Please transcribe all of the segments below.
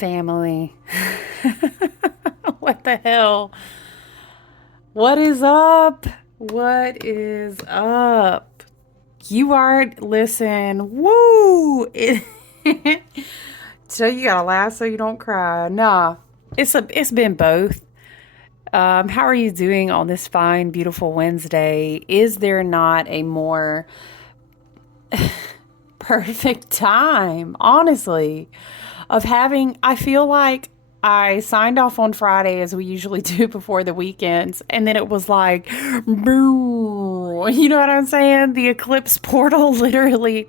family. What the hell? What is up? What is up? You are, listen, woo! So you gotta laugh so you don't cry. Nah, it's been both. How are you doing on this fine, beautiful Wednesday? Is there not a more perfect time, honestly, of having, I feel like I signed off on Friday as we usually do before the weekends, and then it was like, boo, you know what I'm saying? The Eclipse portal literally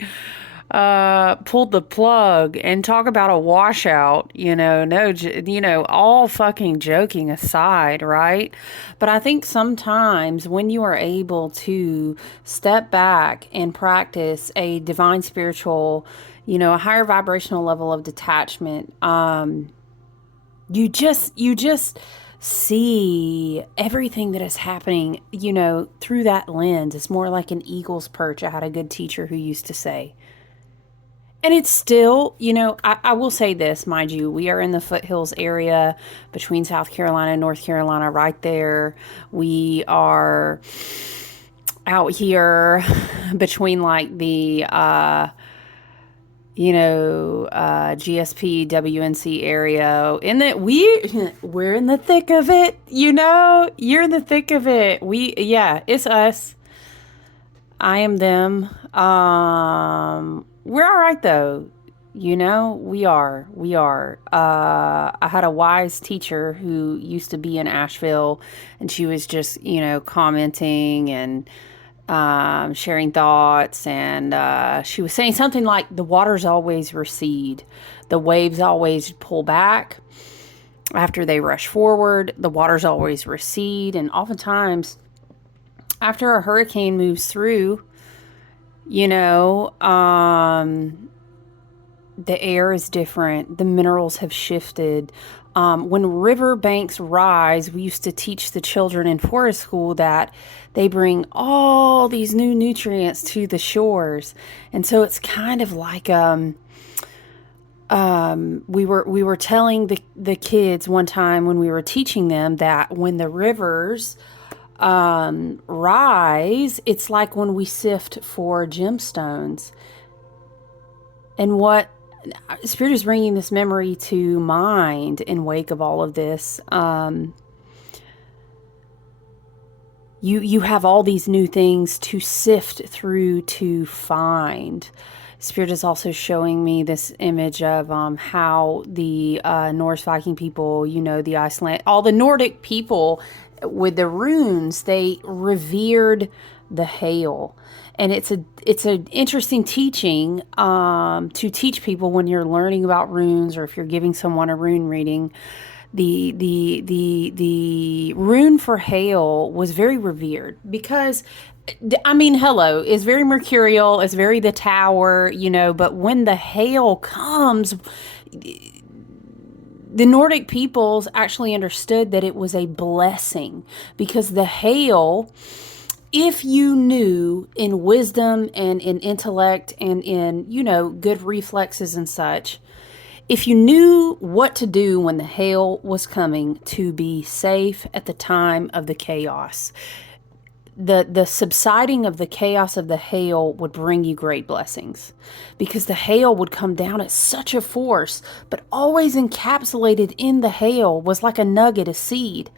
pulled the plug, and talk about a washout, no, all fucking joking aside, right? But I think sometimes when you are able to step back and practice a divine spiritual, a higher vibrational level of detachment, you just see everything that is happening, through that lens. It's more like an eagle's perch. I had a good teacher who used to say. And it's still, I will say this, mind you, we are in the foothills area between South Carolina and North Carolina, right there. We are out here between like the, GSP, WNC area. In that we're in the thick of it, you're in the thick of it. Yeah, it's us. I am them. We're all right though. We are. I had a wise teacher who used to be in Asheville, and she was just, commenting and sharing thoughts. And she was saying something like, the waters always recede, the waves always pull back after they rush forward, the waters always recede. And oftentimes, after a hurricane moves through, you know, um, the air is different. The minerals have shifted. When river banks rise, we used to teach the children in forest school that they bring all these new nutrients to the shores. And so it's kind of like, we were telling the kids one time when we were teaching them that when the rivers rise, it's like when we sift for gemstones. And what Spirit is bringing this memory to mind in wake of all of this. You have all these new things to sift through to find. Spirit is also showing me this image of how the Norse Viking people, the Iceland, all the Nordic people with the runes, they revered the hail. And it's an interesting teaching to teach people when you're learning about runes, or if you're giving someone a rune reading. The rune for hail was very revered because, I mean, hello, it's very mercurial, it's very the tower, but when the hail comes, the Nordic peoples actually understood that it was a blessing, because the hail, if you knew in wisdom and in intellect and in, good reflexes and such, if you knew what to do when the hail was coming to be safe at the time of the chaos, the subsiding of the chaos of the hail would bring you great blessings, because the hail would come down at such a force, but always encapsulated in the hail was like a nugget, a seed.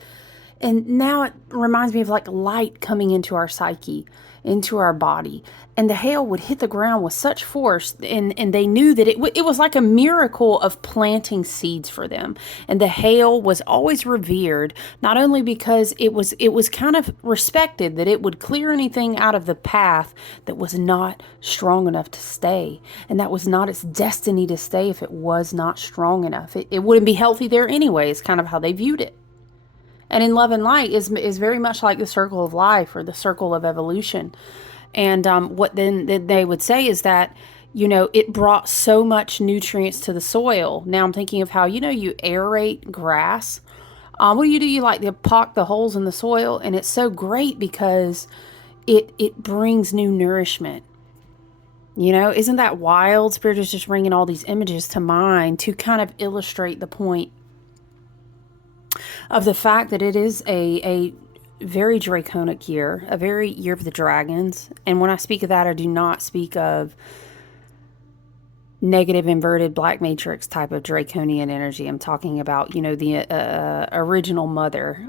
And now it reminds me of like light coming into our psyche, into our body. And the hail would hit the ground with such force, and they knew that it was like a miracle of planting seeds for them. And the hail was always revered, not only because it was kind of respected that it would clear anything out of the path that was not strong enough to stay. And that was not its destiny to stay if it was not strong enough. It wouldn't be healthy there anyway, is kind of how they viewed it. And in love and light is very much like the circle of life, or the circle of evolution. And what then they would say is that, it brought so much nutrients to the soil. Now I'm thinking of how, you aerate grass. What do? You like to pock the holes in the soil, and it's so great because it brings new nourishment. Isn't that wild? Spirit is just bringing all these images to mind to kind of illustrate the point of the fact that it is a very draconic year, a very year of the dragons. And when I speak of that, I do not speak of negative inverted black matrix type of draconian energy. I'm talking about, the original mother,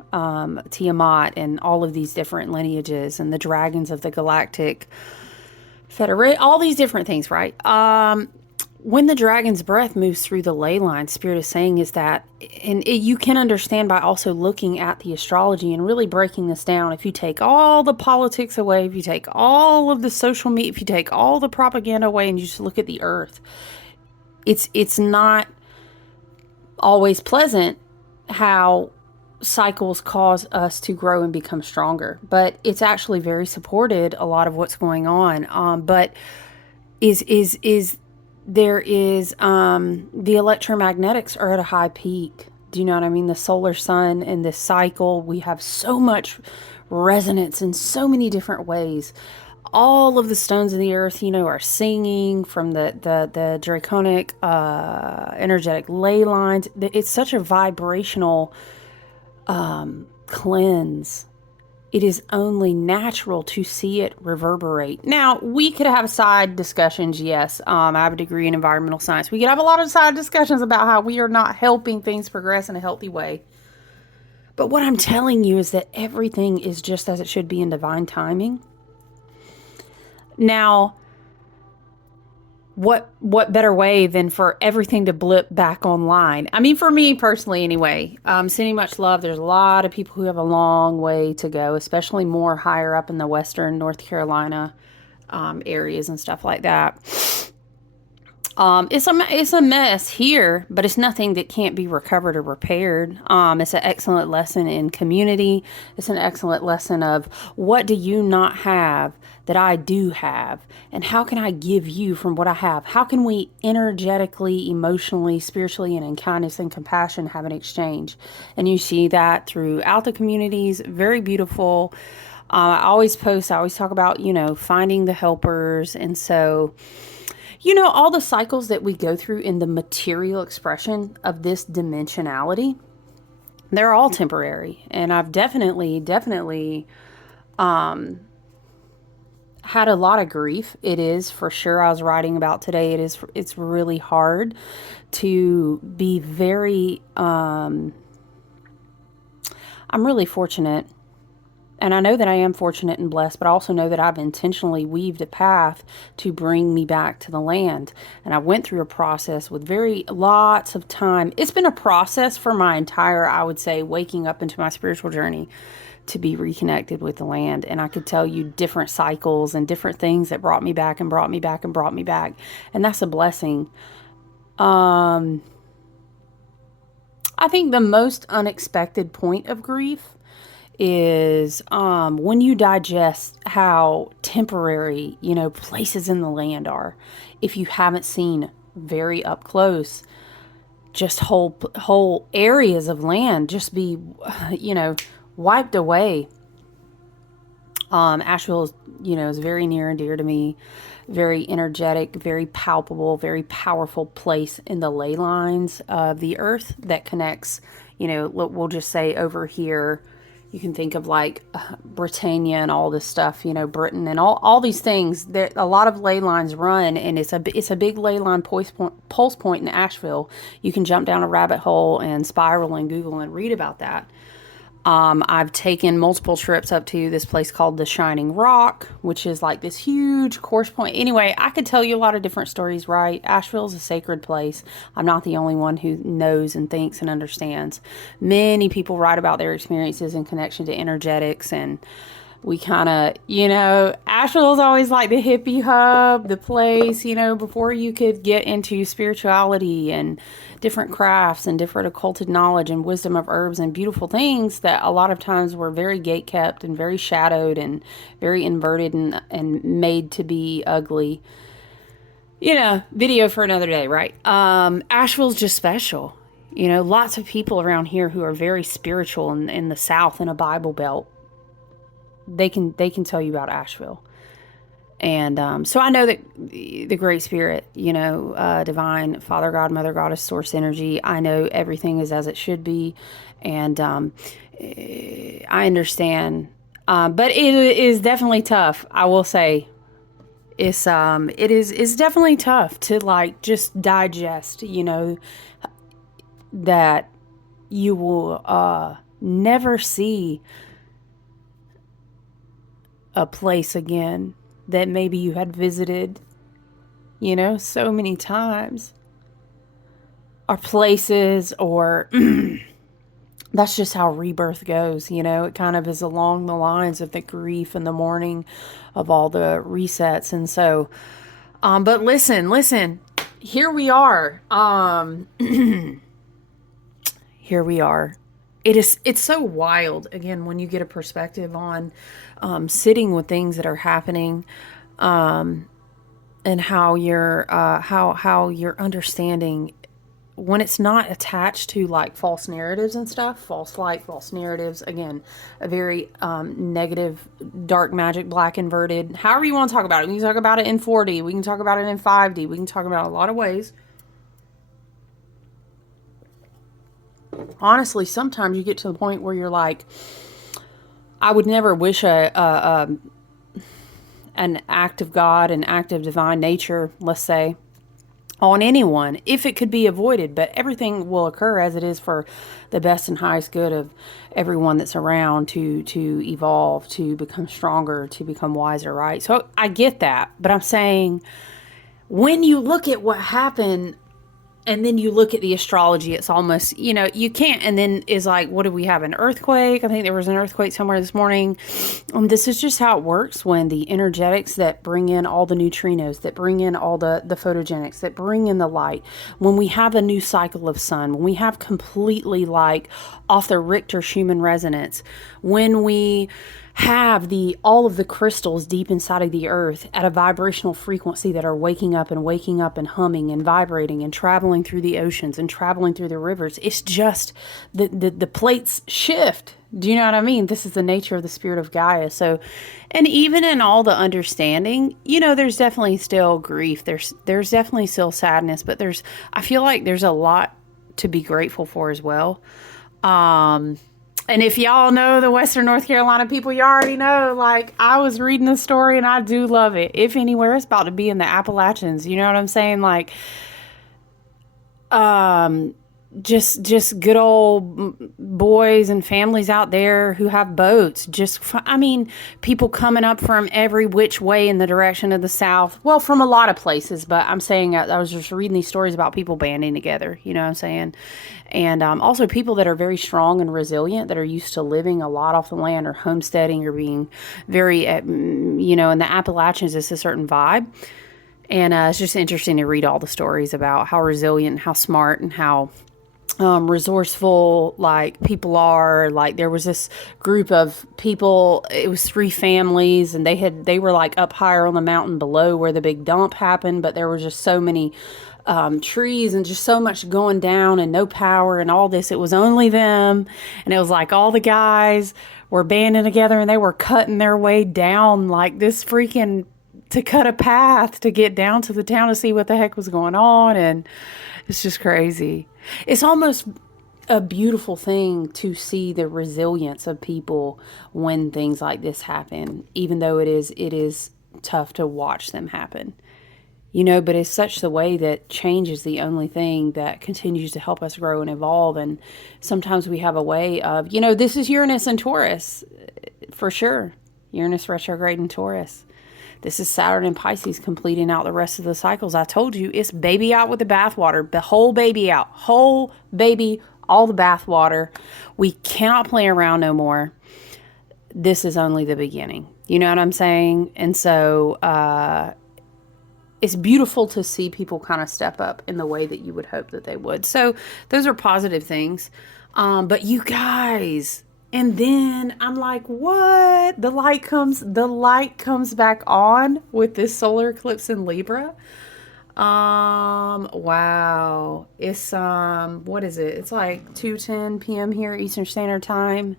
Tiamat, and all of these different lineages and the dragons of the galactic federate, all these different things, right? When the dragon's breath moves through the ley line, Spirit is saying is that, and you can understand by also looking at the astrology and really breaking this down. If you take all the politics away, if you take all of the social media, if you take all the propaganda away and you just look at the earth, it's not always pleasant how cycles cause us to grow and become stronger, but it's actually very supported a lot of what's going on. But there is the electromagnetics are at a high peak. Do you know what I mean? The solar sun and this cycle, we have so much resonance in so many different ways. All of the stones in the earth, are singing from the draconic energetic ley lines. It's such a vibrational cleanse. It is only natural to see it reverberate. Now, we could have side discussions, yes. I have a degree in environmental science. We could have a lot of side discussions about how we are not helping things progress in a healthy way. But what I'm telling you is that everything is just as it should be in divine timing. Now, what better way than for everything to blip back online? I mean, for me personally anyway, sending much love. There's a lot of people who have a long way to go, especially more higher up in the western North Carolina areas and stuff like that. It's a mess here, but it's nothing that can't be recovered or repaired. It's an excellent lesson in community. It's an excellent lesson of what do you not have that I do have, and how can I give you from what I have? How can we energetically, emotionally, spiritually, and in kindness and compassion have an exchange? And you see that throughout the communities. Very beautiful. I always talk about, finding the helpers. And so, all the cycles that we go through in the material expression of this dimensionality, they're all temporary. And I've definitely, had a lot of grief. It is for sure. I was writing about today. It's really hard to be very, I'm really fortunate. And I know that I am fortunate and blessed, but I also know that I've intentionally weaved a path to bring me back to the land. And I went through a process with lots of time. It's been a process for my entire, I would say, waking up into my spiritual journey to be reconnected with the land. And I could tell you different cycles and different things that brought me back and brought me back and brought me back. And that's a blessing. I think the most unexpected point of grief is when you digest how temporary, places in the land are. If you haven't seen very up close, just whole areas of land just be, wiped away. Asheville is very near and dear to me. Very energetic, very palpable, very powerful place in the ley lines of the earth that connects, we'll just say over here, you can think of like Britannia and all this stuff, Britain and all these things. There a lot of ley lines run, and it's a big ley line pulse point in Asheville. You can jump down a rabbit hole and spiral and Google and read about that. I've taken multiple trips up to this place called the Shining Rock, which is like this huge course point. Anyway, I could tell you a lot of different stories, right? Asheville is a sacred place. I'm not the only one who knows and thinks and understands. Many people write about their experiences in connection to energetics, and we kind of, Asheville is always like the hippie hub, the place, before you could get into spirituality and different crafts and different occulted knowledge and wisdom of herbs and beautiful things that a lot of times were very gatekept and very shadowed and very inverted and made to be ugly. Video for another day, right? Asheville's just special. Lots of people around here who are very spiritual in the South in a Bible Belt. They can tell you about Asheville. And so I know that the Great Spirit, divine Father God, Mother Goddess, Source Energy, I know everything is as it should be. And I understand. But it is definitely tough, I will say. It's definitely tough to like just digest, that you will never see a place again that maybe you had visited, so many times, or places, or that's just how rebirth goes. It kind of is along the lines of the grief and the mourning of all the resets. And so, but listen, here we are. Here we are. It's so wild, again, when you get a perspective on sitting with things that are happening, and how you're understanding when it's not attached to like false narratives and stuff, false light, false narratives. Again, a very negative, dark magic, black inverted, however you want to talk about it. We can talk about it in 4D. We can talk about it in 5D. We can talk about it a lot of ways. Honestly, sometimes you get to the point where you're like, I would never wish an act of God, an act of divine nature, let's say, on anyone if it could be avoided, but everything will occur as it is for the best and highest good of everyone that's around to evolve, to become stronger, to become wiser, right? So I get that, but I'm saying when you look at what happened and then you look at the astrology, it's almost, you can't. And then is like, what do we have? An earthquake? I think there was an earthquake somewhere this morning. This is just how it works when the energetics that bring in all the neutrinos, that bring in all the photogenics, that bring in the light, when we have a new cycle of sun, when we have completely like off the Richter Schumann resonance, when we have all of the crystals deep inside of the earth at a vibrational frequency that are waking up and humming and vibrating and traveling through the oceans and traveling through the rivers. It's just the plates shift. Do you know what I mean? This is the nature of the spirit of Gaia. So, and even in all the understanding, there's definitely still grief. There's definitely still sadness, but I feel like there's a lot to be grateful for as well. And if y'all know the Western North Carolina people, you already know, like, I was reading the story and I do love it. If anywhere, it's about to be in the Appalachians. You know what I'm saying? Like, just good old boys and families out there who have boats. People coming up from every which way in the direction of the South. Well, from a lot of places, but I'm saying I was just reading these stories about people banding together. You know what I'm saying? And also people that are very strong and resilient, that are used to living a lot off the land or homesteading or being very, in the Appalachians, it's a certain vibe. And it's just interesting to read all the stories about how resilient, how smart, and how resourceful like people are. Like there was this group of people, it was 3 families, and they were like up higher on the mountain below where the big dump happened, but there were just so many trees and just so much going down and no power and all this. It was only them, and it was like all the guys were banding together and they were cutting their way down like this freaking to cut a path to get down to the town to see what the heck was going on. And it's just crazy. It's almost a beautiful thing to see the resilience of people when things like this happen, even though it is tough to watch them happen. But it's such the way that change is the only thing that continues to help us grow and evolve. And sometimes we have a way of, this is Uranus and Taurus, for sure. Uranus retrograde in Taurus. This is Saturn and Pisces completing out the rest of the cycles. I told you, it's baby out with the bathwater. The whole baby out. Whole baby, all the bathwater. We cannot play around no more. This is only the beginning. You know what I'm saying? And so it's beautiful to see people kind of step up in the way that you would hope that they would. So those are positive things. But you guys... And then I'm like, what? The light comes back on with this solar eclipse in Libra. Wow. It's, what is it? It's like 2:10 p.m. here, Eastern Standard Time.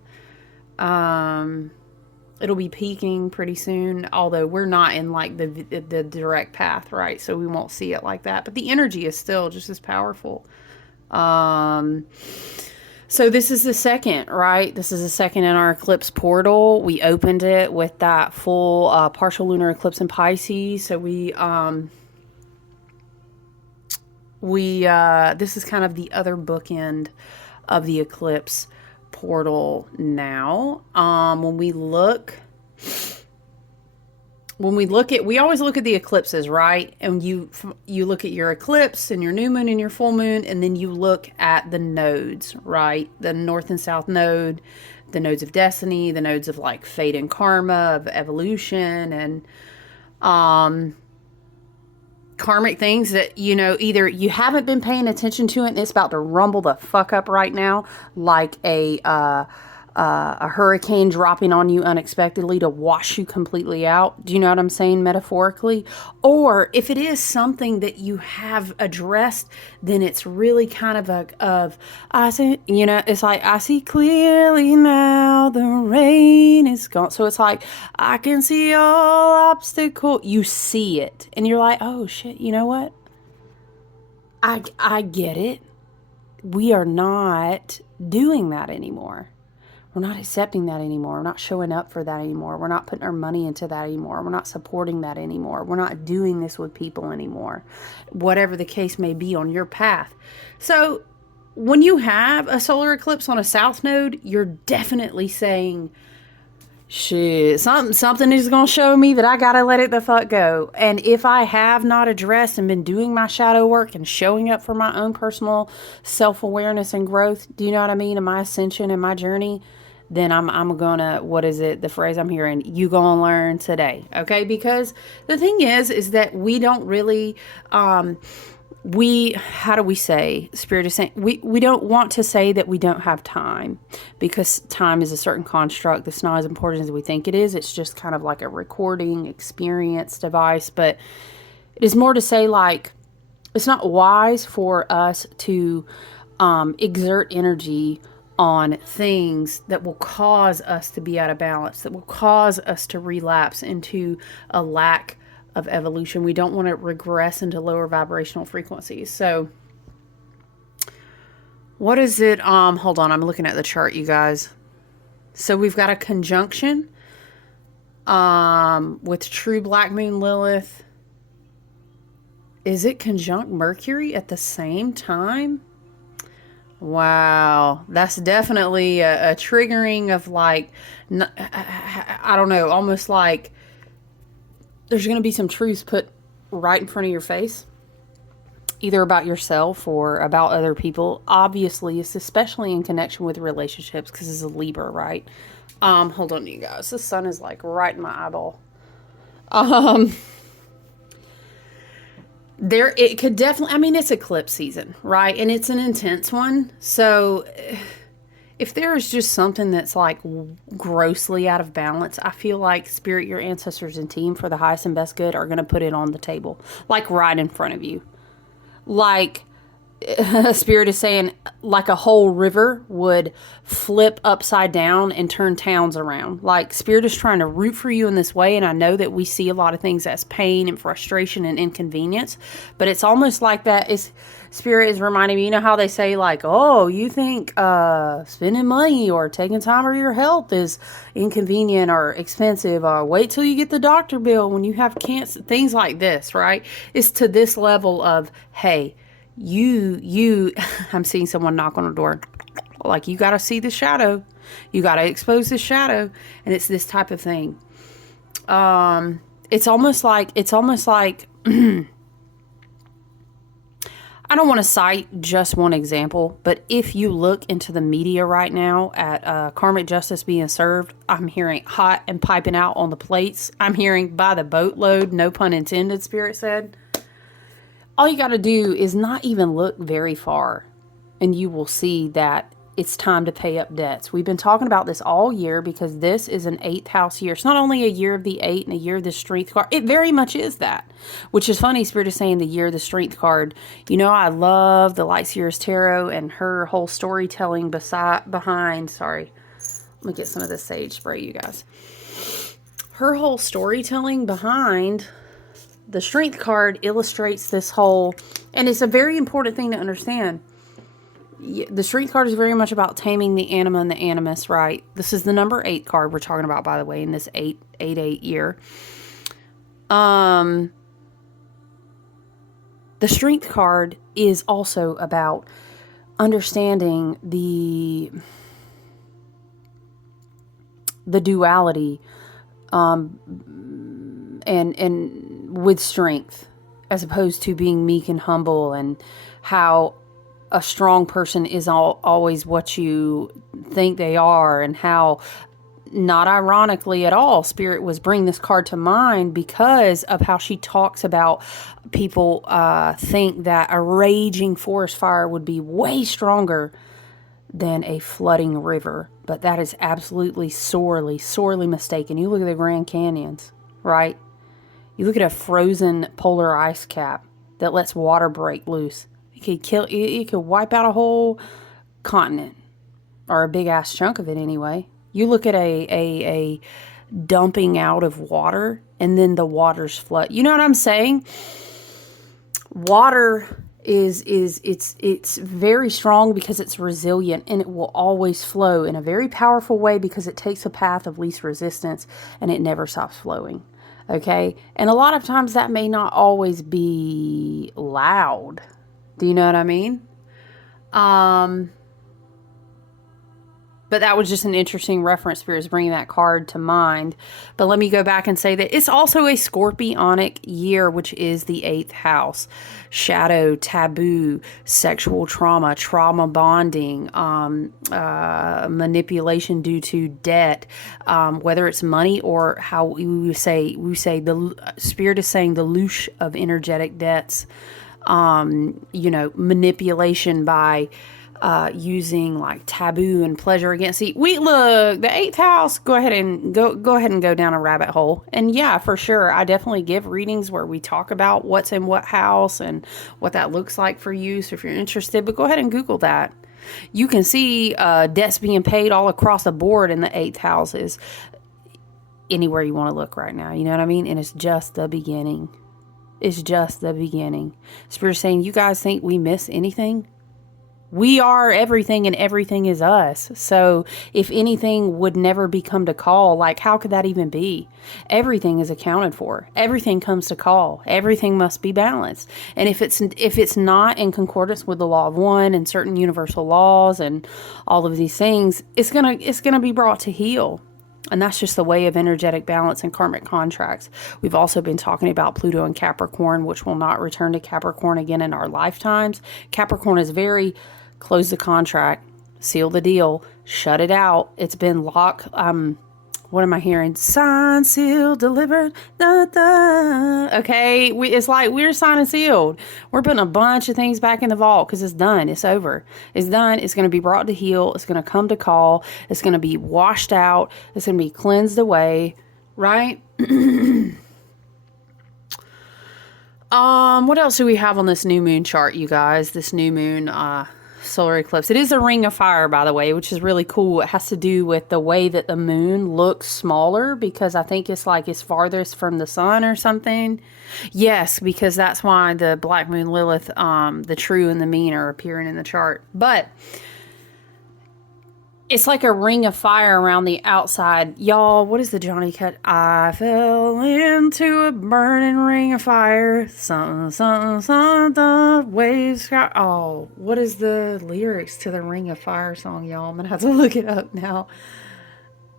It'll be peaking pretty soon, although we're not in like the direct path, right? So we won't see it like that. But the energy is still just as powerful. Um, so this is the second, right? This is the second in our eclipse portal. We opened it with that full partial lunar eclipse in Pisces. So this is kind of the other bookend of the eclipse portal now. We always look at the eclipses, right? And you look at your eclipse and your new moon and your full moon, and then you look at the nodes, right? The north and south node, the nodes of destiny, the nodes of like fate and karma, of evolution, and karmic things that, you know, either you haven't been paying attention to it and it's about to rumble the fuck up right now, like a hurricane dropping on you unexpectedly to wash you completely out. Do you know what I'm saying metaphorically? Or if it is something that you have addressed, then it's really kind of I see, you know, it's like, I see clearly now, the rain is gone. So it's like, I can see all obstacle. You see it and you're like, oh shit, you know what? I get it. We are not doing that anymore. We're not accepting that anymore. We're not showing up for that anymore. We're not putting our money into that anymore. We're not supporting that anymore. We're not doing this with people anymore. Whatever the case may be on your path. So when you have a solar eclipse on a south node, you're definitely saying, shit, something is going to show me that I got to let it the fuck go. And if I have not addressed and been doing my shadow work and showing up for my own personal self-awareness and growth, do you know what I mean? In my ascension and my journey, then I'm gonna, what is it, the phrase I'm hearing, you gonna learn today, okay? Because the thing is that we don't really, how do we say, Spirit is saying, we don't want to say that we don't have time, because time is a certain construct that's not as important as we think it is. It's just kind of like a recording experience device, but it is more to say, like, it's not wise for us to exert energy on things that will cause us to be out of balance, that will cause us to relapse into a lack of evolution. We don't want to regress into lower vibrational frequencies. So what is it? Hold on, I'm looking at the chart, you guys. So we've got a conjunction with true black moon Lilith. Is it conjunct Mercury at the same time? Wow, that's definitely a triggering of, like, I don't know, almost like there's going to be some truths put right in front of your face, either about yourself or about other people. Obviously, it's especially in connection with relationships, because it's a Libra, right? Hold on, you guys. The sun is like right in my eyeball. It could definitely, I mean, it's eclipse season, right? And it's an intense one. So if there is just something that's like grossly out of balance, I feel like Spirit, your ancestors and team, for the highest and best good, are going to put it on the table, like right in front of you. Like, Spirit is saying, like a whole river would flip upside down and turn towns around. Like, Spirit is trying to root for you in this way. And I know that we see a lot of things as pain and frustration and inconvenience, but it's almost like that is, Spirit is reminding me, you know how they say, like, oh, you think spending money or taking time for your health is inconvenient or expensive, or wait till you get the doctor bill when you have cancer, things like this, right? It's to this level of, hey, I'm seeing someone knock on the door. Like, you got to see the shadow. You got to expose the shadow. And it's this type of thing. It's almost like, I don't want to cite just one example, but if you look into the media right now at karmic justice being served, I'm hearing hot and piping out on the plates. I'm hearing by the boatload, no pun intended, Spirit said. All you got to do is not even look very far, and you will see that it's time to pay up debts. We've been talking about this all year, because this is an 8th house year. It's not only a year of the 8 and a year of the strength card. It very much is that, which is funny. Spirit is saying the year of the strength card. You know, I love the Light Seer's Tarot and her whole storytelling behind, sorry, let me get some of this sage spray, you guys. her whole storytelling behind the Strength card illustrates this whole, and it's a very important thing to understand. The Strength card is very much about taming the anima and the animus, right? This is the number 8 card we're talking about, by the way, in this 888 year. The Strength card is also about understanding the duality, and with strength, as opposed to being meek and humble, and how a strong person is always what you think they are, and how, not ironically at all, Spirit was bringing this card to mind because of how she talks about people think that a raging forest fire would be way stronger than a flooding river. But that is absolutely sorely, sorely mistaken. You look at the Grand Canyons, right? You look at a frozen polar ice cap that lets water break loose. It could wipe out a whole continent, or a big ass chunk of it anyway. You look at a dumping out of water, and then the waters flood. You know what I'm saying? Water it's very strong because it's resilient, and it will always flow in a very powerful way because it takes a path of least resistance, and it never stops flowing. Okay? And a lot of times that may not always be loud. Do you know what I mean? But that was just an interesting reference. Spirit is bringing that card to mind. But let me go back and say that it's also a Scorpionic year, which is the 8th house. Shadow, taboo, sexual trauma, trauma bonding, manipulation due to debt, whether it's money or how we say the Spirit is saying the loosh of energetic debts, manipulation by using like taboo and pleasure against the look, the 8th house. Go ahead and go down a rabbit hole. And yeah, for sure, I definitely give readings where we talk about what's in what house and what that looks like for you. So if you're interested, but go ahead and Google that. You can see debts being paid all across the board in the 8th houses, anywhere you want to look right now. You know what I mean? And it's just the beginning. It's just the beginning. Spirit saying, you guys think we miss anything? We are everything, and everything is us. So if anything would never become to call, like how could that even be? Everything is accounted for. Everything comes to call. Everything must be balanced. And if it's not in concordance with the law of one and certain universal laws and all of these things, it's gonna be brought to heel. And that's just the way of energetic balance and karmic contracts. We've also been talking about Pluto and Capricorn, which will not return to Capricorn again in our lifetimes. Capricorn is very close the contract, seal the deal, shut it out. It's been locked. What am I hearing? Signed, sealed, delivered. Da, da. Okay, it's like we're signed and sealed. We're putting a bunch of things back in the vault because it's done. It's over. It's done. It's going to be brought to heel. It's going to come to call. It's going to be washed out. It's going to be cleansed away. Right? What else do we have on this new moon chart, you guys? This new moon, solar eclipse. It is a ring of fire, by the way, which is really cool. It has to do with the way that the moon looks smaller, because I think it's like it's farthest from the sun or something. Yes, because that's why the black moon Lilith, the true and the mean, are appearing in the chart. But it's like a ring of fire around the outside. Y'all, what is the Johnny Cut? I fell into a burning ring of fire. Something, something, something, waves. Oh, what is the lyrics to the Ring of Fire song, y'all? I'm going to have to look it up now.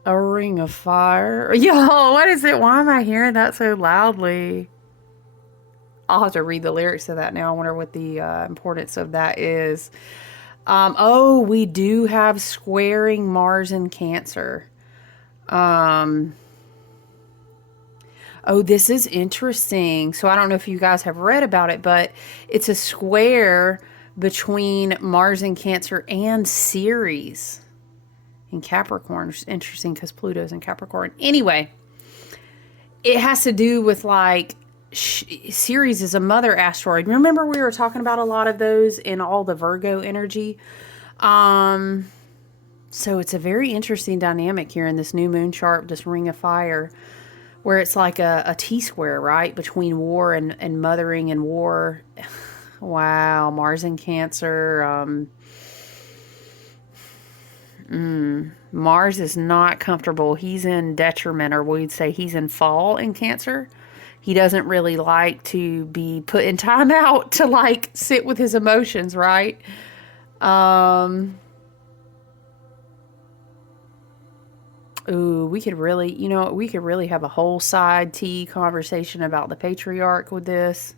A ring of fire. Y'all, what is it? Why am I hearing that so loudly? I'll have to read the lyrics to that now. I wonder what the importance of that is. We do have squaring Mars and Cancer. This is interesting. So I don't know if you guys have read about it, but it's a square between Mars and Cancer and Ceres in Capricorn, which is interesting because Pluto's in Capricorn. Anyway, it has to do with like Ceres is a mother asteroid. Remember we were talking about a lot of those in all the Virgo energy. So it's a very interesting dynamic here in this new moon chart, this ring of fire. where it's like a T-square, right? Between war and mothering and war. Wow, Mars in Cancer. Mars is not comfortable. He's in detriment, or we'd say he's in fall in Cancer. He doesn't really like to be put in timeout to like sit with his emotions, right? Ooh, we could really, we could really have a whole side T conversation about the patriarch with this,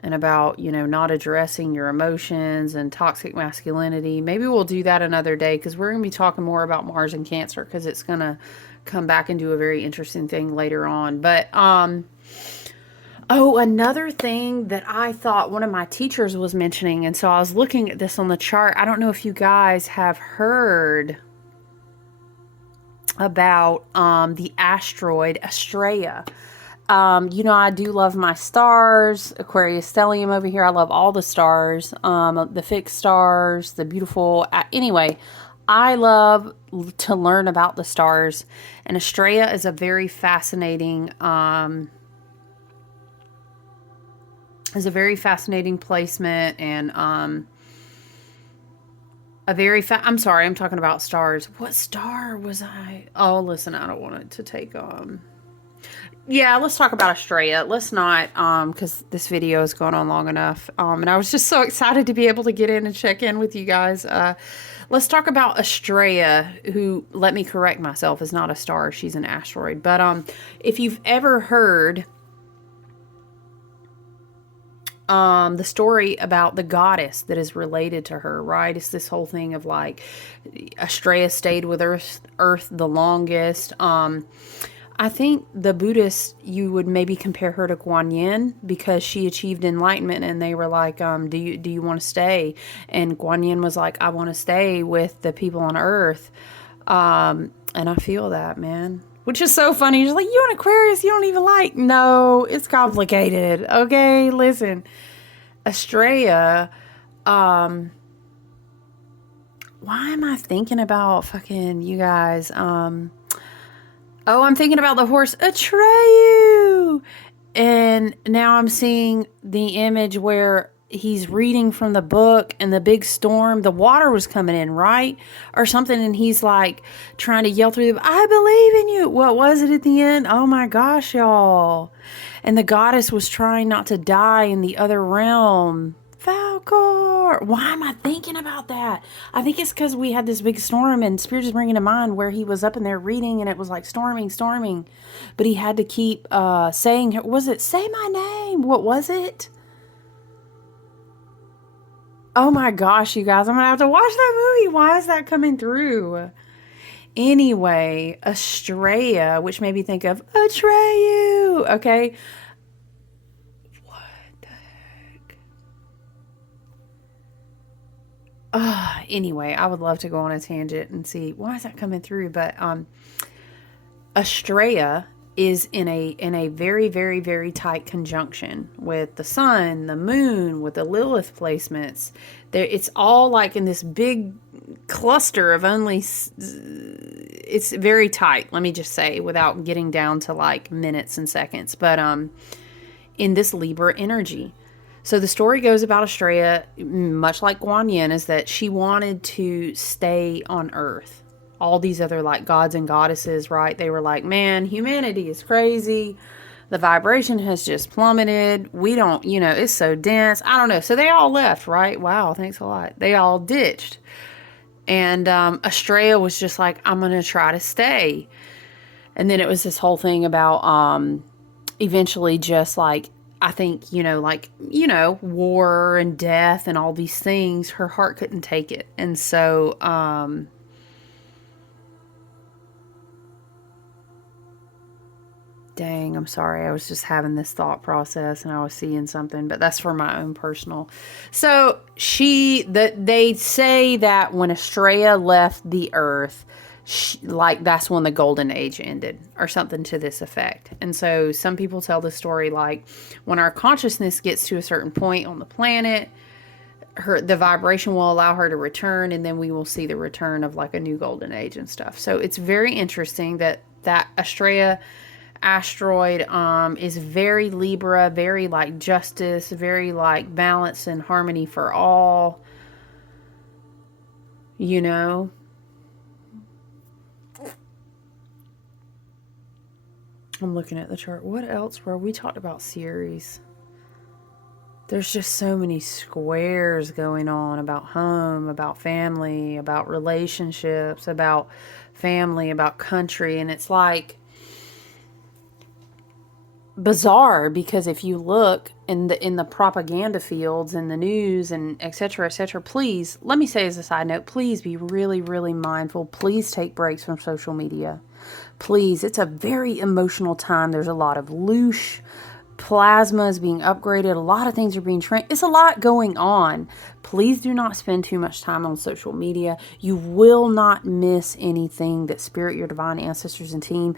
and about, not addressing your emotions and toxic masculinity. Maybe we'll do that another day, because we're going to be talking more about Mars and Cancer, because it's going to come back and do a very interesting thing later on. But, oh, another thing that I thought one of my teachers was mentioning, and so I was looking at this on the chart. I don't know if you guys have heard about the asteroid Estrella. I do love my stars. Aquarius stellium over here. I love all the stars. The fixed stars, the beautiful. Anyway, I love to learn about the stars. And Estrella is a very fascinating, placement, and I'm sorry, I'm talking about stars. What star was I? Oh, listen, I don't want it to take yeah, let's talk about Estrella. Let's not, because this video is going on long enough. And I was just so excited to be able to get in and check in with you guys. Let's talk about Estrella, who, let me correct myself, is not a star. She's an asteroid. But if you've ever heard the story about the goddess that is related to her, right? It's this whole thing of like Estrella stayed with Earth the longest. I think the Buddhists, you would maybe compare her to Guan Yin, because she achieved enlightenment, and they were like, do you want to stay? And Guan Yin was like, I want to stay with the people on Earth. And I feel that, man. Which is so funny. You're like, you an Aquarius, you don't even like. No, it's complicated. Okay, listen. Estrella, why am I thinking about fucking you guys? Oh, I'm thinking about the horse Atreyu. And now I'm seeing the image where he's reading from the book, and the big storm, the water was coming in, right? Or something, and he's like trying to yell through I believe in you. What was it at the end? Oh my gosh, y'all. And the goddess was trying not to die in the other realm. Falcor. Why am I thinking about that? I think it's because we had this big storm, and Spirit is bringing to mind where he was up in there reading, and it was like storming. But he had to keep saying, was it say my name? What was it? Oh my gosh, you guys, I'm going to have to watch that movie. Why is that coming through? Anyway, Estrella, which made me think of Atreyu. Okay. Anyway, I would love to go on a tangent and see why is that coming through. But Estrella is in a very, very, very tight conjunction with the sun, the moon, with the Lilith placements. There, it's all like in this big cluster of only. It's very tight. Let me just say, without getting down to like minutes and seconds. But in this Libra energy. So the story goes about Estrella, much like Guan Yin, is that she wanted to stay on Earth. All these other like gods and goddesses, right? They were like, man, humanity is crazy. The vibration has just plummeted. We don't, it's so dense. I don't know. So they all left, right? Wow, thanks a lot. They all ditched. And Estrella was just like, I'm going to try to stay. And then it was this whole thing about eventually just like, I think, war and death and all these things, her heart couldn't take it. And so, dang, I'm sorry. I was just having this thought process and I was seeing something, but that's for my own personal. So they say that when Estrella left the earth, that's when the golden age ended, or something to this effect. And so some people tell the story like when our consciousness gets to a certain point on the planet, the vibration will allow her to return, and then we will see the return of like a new golden age and stuff. So it's very interesting that That Estrella asteroid is very Libra, very like justice, very like balance and harmony for all, you know. I'm looking at the chart. What else were we talked about series? There's just so many squares going on about home, about family, about relationships, about family, about country. And it's like bizarre, because if you look in the propaganda fields and the news and etc., please, let me say as a side note, please be really, really mindful. Please take breaks from social media. Please, it's a very emotional time. There's a lot of loose plasma is being upgraded. A lot of things are being trained. It's a lot going on. Please do not spend too much time on social media. You will not miss anything that Spirit, your divine ancestors and team.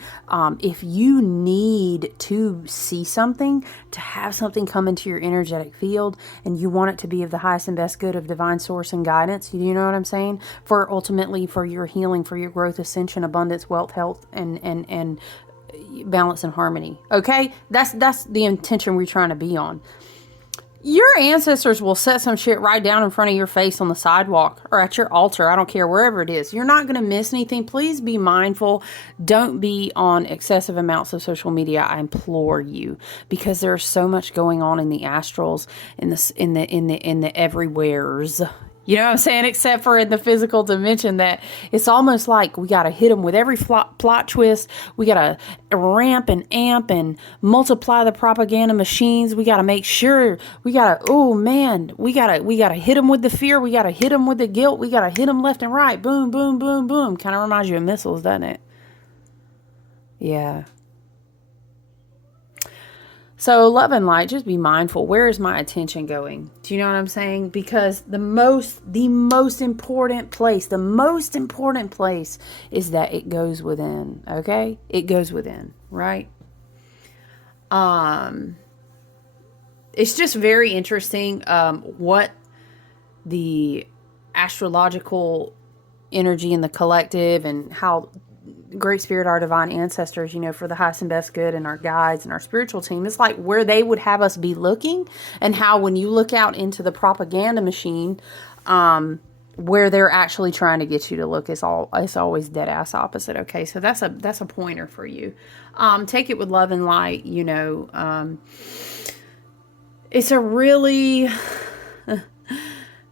If you need to see something, to have something come into your energetic field, and you want it to be of the highest and best good of divine source and guidance, you know what I'm saying? For ultimately for your healing, for your growth, ascension, abundance, wealth, health, and balance and harmony. Okay, that's the intention we're trying to be on. Your ancestors will set some shit right down in front of your face on the sidewalk or at your altar. I don't care, wherever it is. You're not going to miss anything. Please be mindful. Don't be on excessive amounts of social media. I implore you, because there's so much going on in the astrals, in the everywheres. You know what I'm saying? Except for in the physical dimension, that it's almost like we got to hit them with every plot twist. We got to ramp and amp and multiply the propaganda machines. We got to make sure we got to, oh man, we got to hit them with the fear. We got to hit them with the guilt. We got to hit them left and right. Boom, boom, boom, boom. Kind of reminds you of missiles, doesn't it? Yeah. So love and light, just be mindful. Where is my attention going? Do you know what I'm saying? Because the most important place is that it goes within. Okay? It goes within, right? It's just very interesting what the astrological energy in the collective, and how Great Spirit, our divine ancestors, you know, for the highest and best good, and our guides and our spiritual team, it's like where they would have us be looking, and how when you look out into the propaganda machine, where they're actually trying to get you to look, it's always dead ass opposite. Okay, so that's a pointer for you. Take it with love and light. You know, it's a really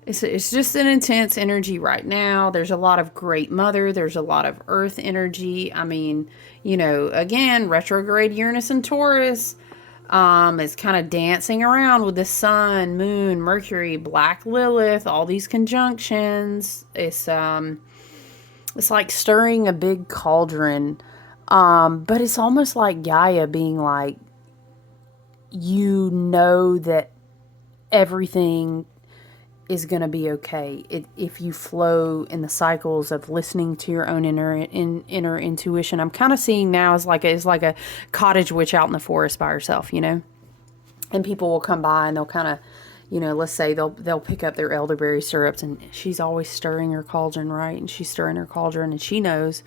It's just an intense energy right now. There's a lot of Great Mother. There's a lot of Earth energy. I mean, you know, again, retrograde Uranus and Taurus is kind of dancing around with the Sun, Moon, Mercury, Black Lilith, all these conjunctions. It's like stirring a big cauldron. But it's almost like Gaia being like, you know that everything is going to be okay if you flow in the cycles of listening to your own inner intuition. I'm kind of seeing now as like a cottage witch out in the forest by herself, you know, and people will come by and they'll kind of, you know, let's say they'll pick up their elderberry syrups, and she's always stirring her cauldron, right? And she's stirring her cauldron, and she knows.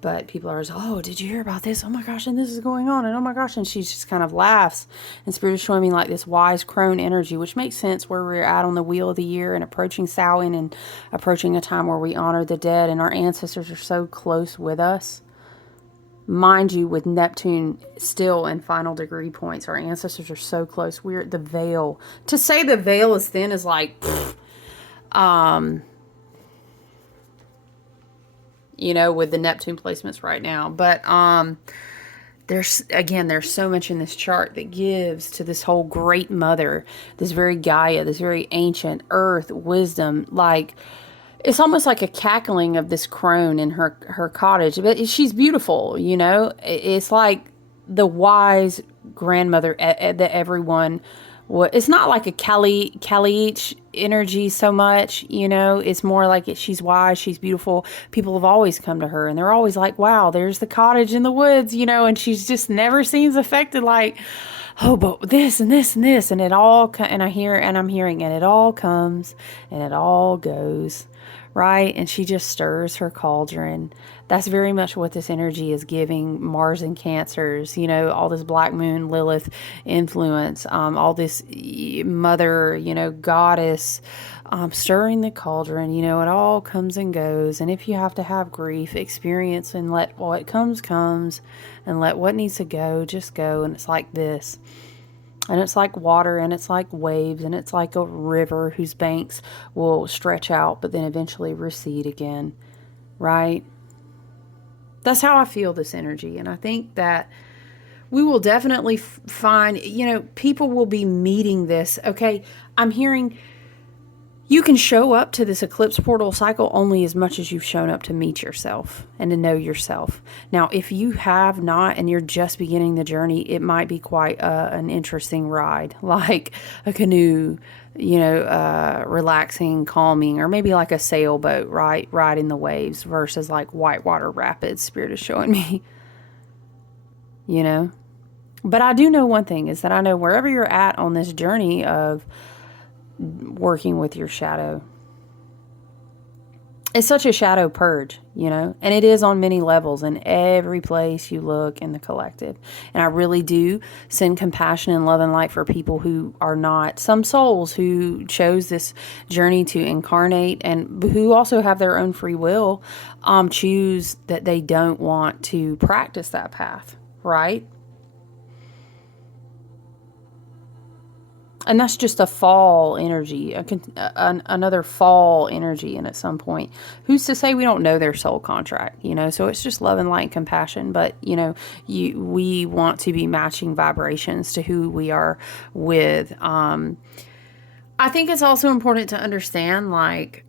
But people are always, oh, did you hear about this? Oh my gosh, and this is going on, and oh my gosh, and she just kind of laughs. And Spirit is showing me like this wise crone energy, which makes sense where we're at on the wheel of the year and approaching Samhain and approaching a time where we honor the dead, and our ancestors are so close with us. Mind you, with Neptune still in final degree points, our ancestors are so close. We're at the veil. To say the veil is thin is like, you know, with the Neptune placements right now. But there's so much in this chart that gives to this whole Great Mother, this very Gaia, this very ancient earth wisdom. Like, it's almost like a cackling of this crone in her cottage. But she's beautiful, you know. It's like the wise grandmother that everyone... Well, it's not like a Kali energy so much, you know. It's more like she's wise, she's beautiful. People have always come to her, and they're always like, wow, there's the cottage in the woods, you know, and she's just never seems affected like, oh, but this and this and this, and it all, and I'm hearing, and it all comes, and it all goes, right? And she just stirs her cauldron. That's very much what this energy is giving Mars and Cancers, you know, all this Black Moon, Lilith influence, all this mother, you know, goddess, stirring the cauldron, you know, it all comes and goes. And if you have to have grief, experience and let what comes, comes, and let what needs to go, just go. And it's like this. And it's like water, and it's like waves, and it's like a river whose banks will stretch out but then eventually recede again, right? That's how I feel this energy. And I think that we will definitely find, you know, people will be meeting this. Okay, I'm hearing you can show up to this eclipse portal cycle only as much as you've shown up to meet yourself and to know yourself. Now, if you have not and you're just beginning the journey, it might be quite an interesting ride, like a canoe, you know, relaxing, calming, or maybe like a sailboat, right? Riding the waves versus like whitewater rapids, Spirit is showing me, you know. But I do know one thing is that I know wherever you're at on this journey of working with your shadow, it's such a shadow purge, you know, and it is on many levels in every place you look in the collective. And I really do send compassion and love and light for people who are not, some souls who chose this journey to incarnate and who also have their own free will, choose that they don't want to practice that path, right? And that's just a fall energy, another fall energy. And at some point, who's to say we don't know their soul contract, you know? So it's just love and light and compassion. But, you know, we want to be matching vibrations to who we are with. I think it's also important to understand, like,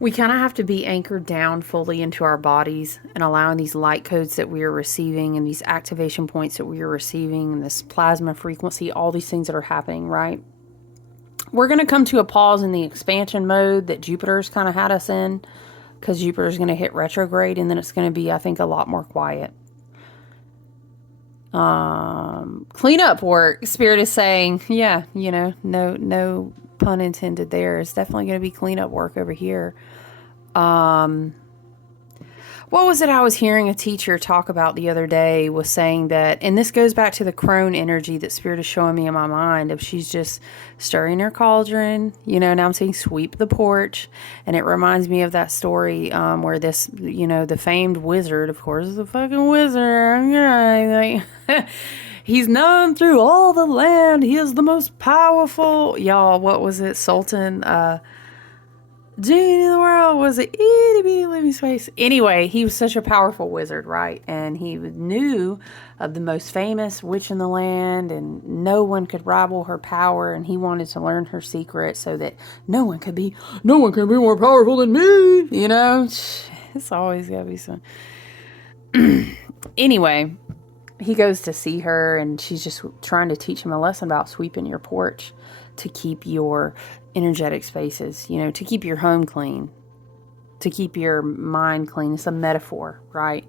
we kind of have to be anchored down fully into our bodies and allowing these light codes that we are receiving and these activation points that we are receiving and this plasma frequency, all these things that are happening, right? We're going to come to a pause in the expansion mode that Jupiter's kind of had us in, because Jupiter's going to hit retrograde, and then it's going to be, I think, a lot more quiet. Cleanup work, Spirit is saying. Yeah, you know, no pun intended there. It's definitely going to be cleanup work over here. What was it I was hearing a teacher talk about the other day, was saying that, and this goes back to the crone energy that Spirit is showing me in my mind, of she's just stirring her cauldron, you know, now I'm saying sweep the porch. And it reminds me of that story where this, you know, the famed wizard, of course, is a fucking wizard. Yeah, like, he's known through all the land. He is the most powerful. Y'all, what was it? Sultan, genie of the world, was it itty bitty living space? Anyway, he was such a powerful wizard, right? And he knew of the most famous witch in the land, and no one could rival her power. And he wanted to learn her secret so that no one can be more powerful than me. You know, it's always gotta be some. Anyway, he goes to see her, and she's just trying to teach him a lesson about sweeping your porch to keep your energetic spaces, you know, to keep your home clean, to keep your mind clean. It's a metaphor, right?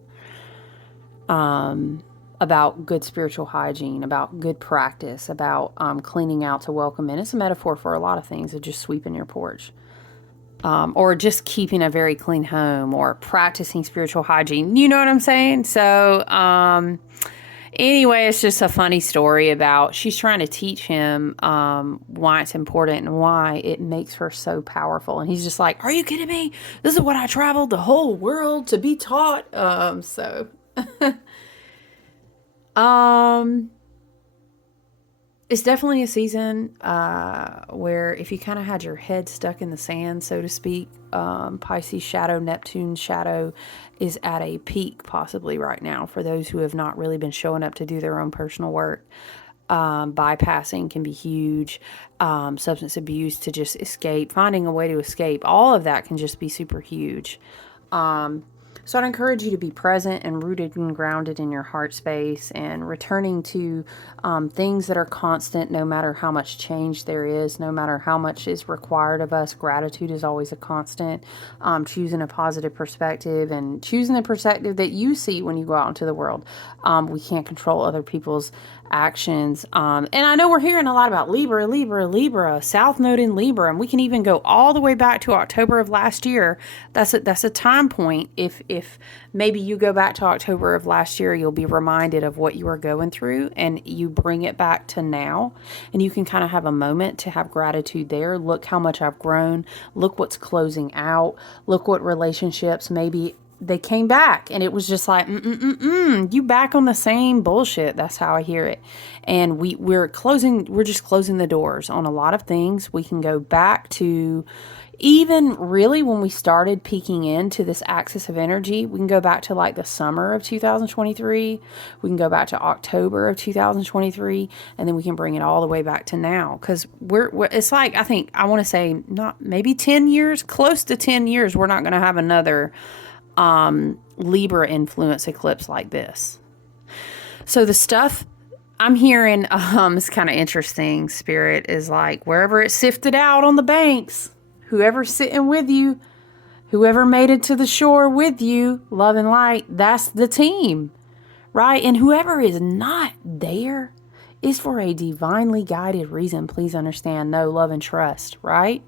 About good spiritual hygiene, about good practice, about cleaning out to welcome in. It's a metaphor for a lot of things, of just sweeping your porch. Or just keeping a very clean home, or practicing spiritual hygiene. You know what I'm saying? So, anyway, it's just a funny story about, she's trying to teach him why it's important and why it makes her so powerful. And he's just like, are you kidding me? This is what I traveled the whole world to be taught. It's definitely a season where if you kind of had your head stuck in the sand, so to speak, Pisces shadow, Neptune shadow is at a peak possibly right now for those who have not really been showing up to do their own personal work. Bypassing can be huge. Substance abuse to just escape, finding a way to escape. All of that can just be super huge. So I'd encourage you to be present and rooted and grounded in your heart space, and returning to things that are constant no matter how much change there is, no matter how much is required of us. Gratitude is always a constant. Choosing a positive perspective, and choosing the perspective that you see when you go out into the world. We can't control other people's actions. And I know we're hearing a lot about Libra, Libra, Libra, South Node in Libra, and we can even go all the way back to October of last year. That's a time point. If maybe you go back to October of last year, you'll be reminded of what you were going through, and you bring it back to now, and you can kind of have a moment to have gratitude there. Look how much I've grown. Look what's closing out. Look what relationships maybe they came back, and it was just like, you back on the same bullshit. That's how I hear it. And we're just closing the doors on a lot of things. We can go back to even really when we started peeking into this axis of energy. We can go back to like the summer of 2023. We can go back to October of 2023, and then we can bring it all the way back to now. Because it's like, I want to say not maybe 10 years, close to 10 years, we're not going to have another Libra influence eclipse like this. So the stuff I'm hearing is kind of interesting. Spirit is like, wherever it's sifted out on the banks, whoever's sitting with you, whoever made it to the shore with you, love and light, that's the team, right? And whoever is not there is for a divinely guided reason. Please understand, know, love, and trust, right?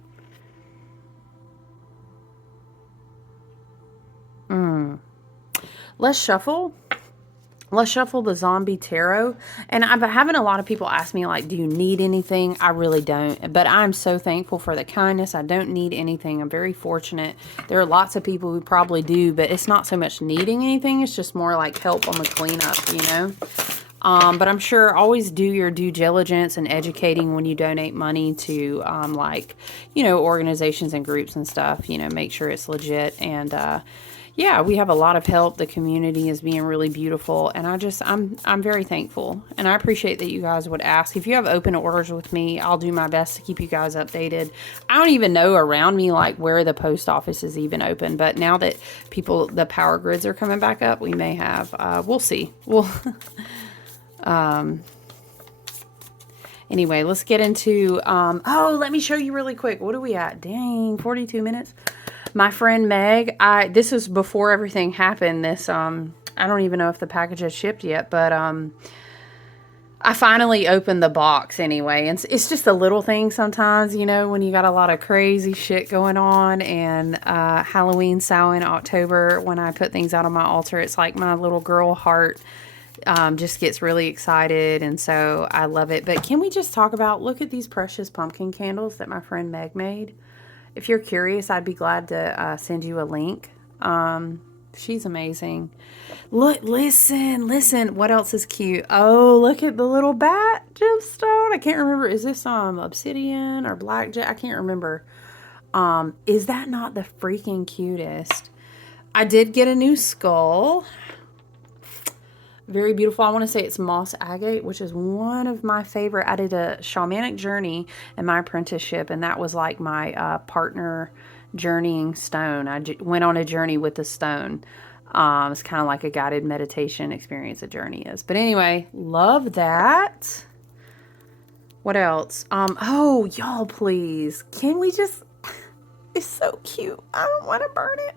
Let's shuffle. Let's shuffle the zombie tarot. And I've been having a lot of people ask me, like, do you need anything? I really don't. But I'm so thankful for the kindness. I don't need anything. I'm very fortunate. There are lots of people who probably do, but it's not so much needing anything. It's just more like help on the cleanup, you know? But I'm sure always do your due diligence and educating when you donate money to, like, you know, organizations and groups and stuff. You know, make sure it's legit. And, yeah, we have a lot of help. The community is being really beautiful, and I'm very thankful, and I appreciate that you guys would ask. If you have open orders with me, I'll do my best to keep you guys updated. I don't even know around me like where the post office is even open, but now that the power grids are coming back up, we may have. We'll see. Anyway, let's get into. Let me show you really quick. What are we at? Dang, 42 minutes. My friend Meg, this was before everything happened. This, I don't even know if the package has shipped yet, but, I finally opened the box anyway. And it's just a little thing sometimes, you know, when you got a lot of crazy shit going on. And, Halloween, Samhain, October, when I put things out on my altar, it's like my little girl heart, just gets really excited. And so I love it. But can we just talk about, look at these precious pumpkin candles that my friend Meg made. If you're curious, I'd be glad to send you a link. She's amazing. Look, listen. What else is cute? Oh, look at the little bat gemstone. I can't remember. Is this obsidian or blackjack? I can't remember. Is that not the freaking cutest? I did get a new skull. Very beautiful. I want to say it's moss agate, which is one of my favorite. I did a shamanic journey in my apprenticeship, and that was like my partner journeying stone. I went on a journey with the stone. It's kind of like a guided meditation experience, a journey is. But anyway, love that. What else? Oh, y'all, please. Can we just... It's so cute. I don't want to burn it.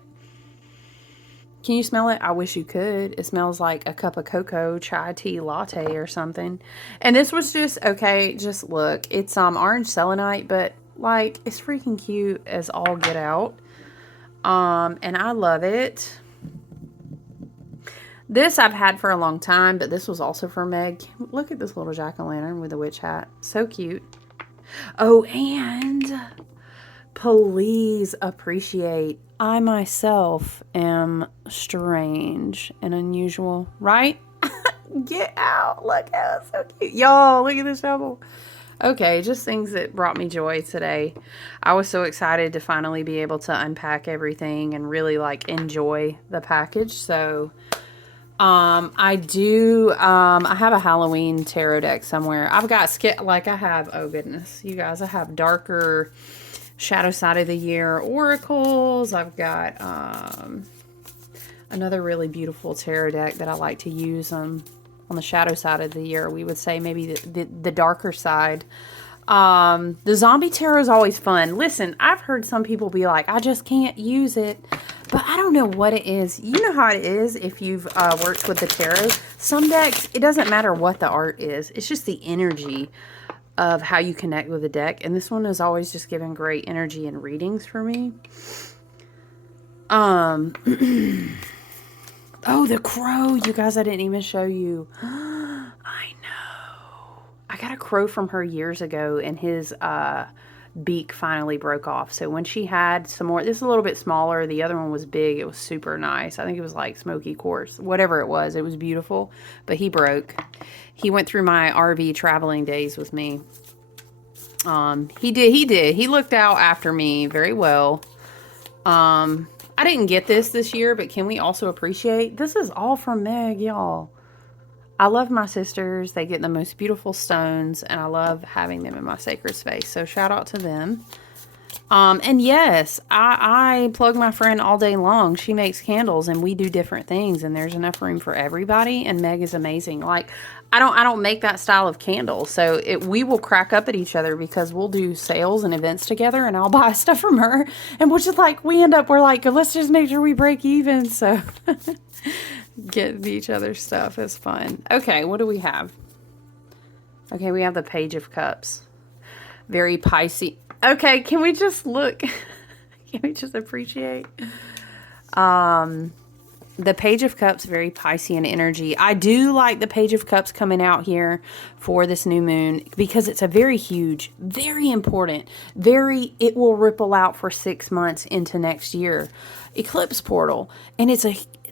Can you smell it? I wish you could. It smells like a cup of cocoa, chai tea latte or something. And this was just, okay, just look. It's orange selenite, but like it's freaking cute as all get out. And I love it. This I've had for a long time, but this was also for Meg. Look at this little jack-o'-lantern with a witch hat. So cute. Oh, and please appreciate, I myself am strange and unusual, right? Get out. Look how it's so cute. Y'all, look at this shovel. Okay, just things that brought me joy today. I was so excited to finally be able to unpack everything and really like enjoy the package. So I have a Halloween tarot deck somewhere. I've got oh goodness, you guys, I have darker shadow side of the year oracles. I've got another really beautiful tarot deck that I like to use on the shadow side of the year. We would say maybe the darker side. The zombie tarot is always fun. Listen, I've heard some people be like, I just can't use it. But I don't know what it is. You know how it is if you've worked with the tarot. Some decks, it doesn't matter what the art is. It's just the energy of how you connect with the deck. And this one is always just giving great energy and readings for me. Oh, the crow. You guys, I didn't even show you. I know. I got a crow from her years ago, and his beak finally broke off. So when she had some more, this is a little bit smaller. The other one was big. It was super nice. I think it was like smoky quartz. Whatever it was beautiful. But he broke. He went through my RV traveling days with me. He did. He looked out after me very well. I didn't get this year, but can we also appreciate, this is all from Meg, y'all. I love my sisters. They get the most beautiful stones, and I love having them in my sacred space. So shout out to them. And yes, I plug my friend all day long. She makes candles, and we do different things, and there's enough room for everybody. And Meg is amazing. Like, I don't make that style of candle, so we will crack up at each other because we'll do sales and events together, and I'll buy stuff from her, and we're just like, we're like, let's just make sure we break even. So get each other's stuff is fun. Okay, what do we have? Okay, we have the Page of Cups. Very Pisces. Okay, can we just look? Can we just appreciate? The Page of Cups, very Piscean energy. I do like the Page of Cups coming out here for this new moon because it's a very huge, very important, it will ripple out for 6 months into next year eclipse portal. And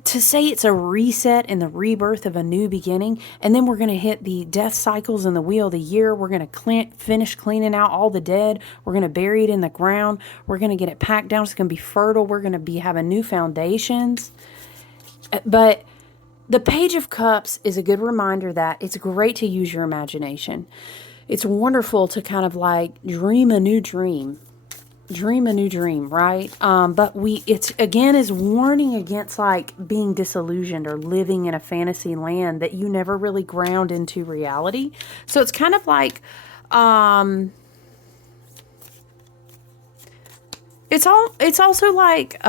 to say it's a reset and the rebirth of a new beginning, and then we're going to hit the death cycles and the wheel of the year. We're going to finish cleaning out all the dead. We're going to bury it in the ground. We're going to get it packed down. It's going to be fertile. We're going to be having new foundations. But the Page of Cups is a good reminder that it's great to use your imagination. It's wonderful to kind of like dream a new dream, right? But it's again is warning against like being disillusioned or living in a fantasy land that you never really ground into reality. So it's kind of like, it's also like,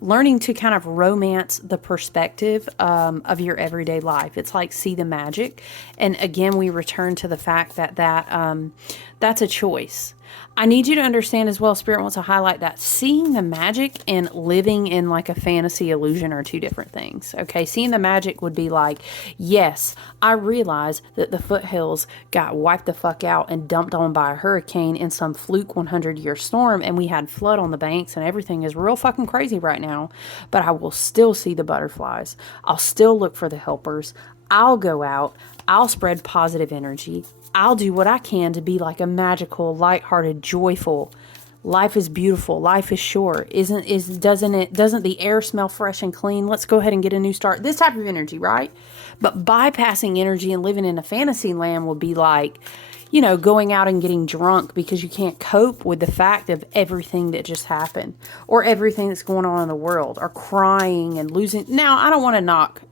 learning to kind of romance the perspective of your everyday life. It's like see the magic. And again, we return to the fact that that's a choice. I need you to understand as well, Spirit wants to highlight that seeing the magic and living in like a fantasy illusion are two different things. Okay, seeing the magic would be like, yes, I realize that the foothills got wiped the fuck out and dumped on by a hurricane in some fluke 100-year storm, and we had flood on the banks and everything is real fucking crazy right now, but I will still see the butterflies. I'll still look for the helpers. I'll go out. I'll spread positive energy. I'll do what I can to be like a magical, lighthearted, joyful. Life is beautiful. Life is short. Doesn't the air smell fresh and clean? Let's go ahead and get a new start. This type of energy, right? But bypassing energy and living in a fantasy land will be like, going out and getting drunk because you can't cope with the fact of everything that just happened or everything that's going on in the world, or crying and losing. Now, I don't want to knock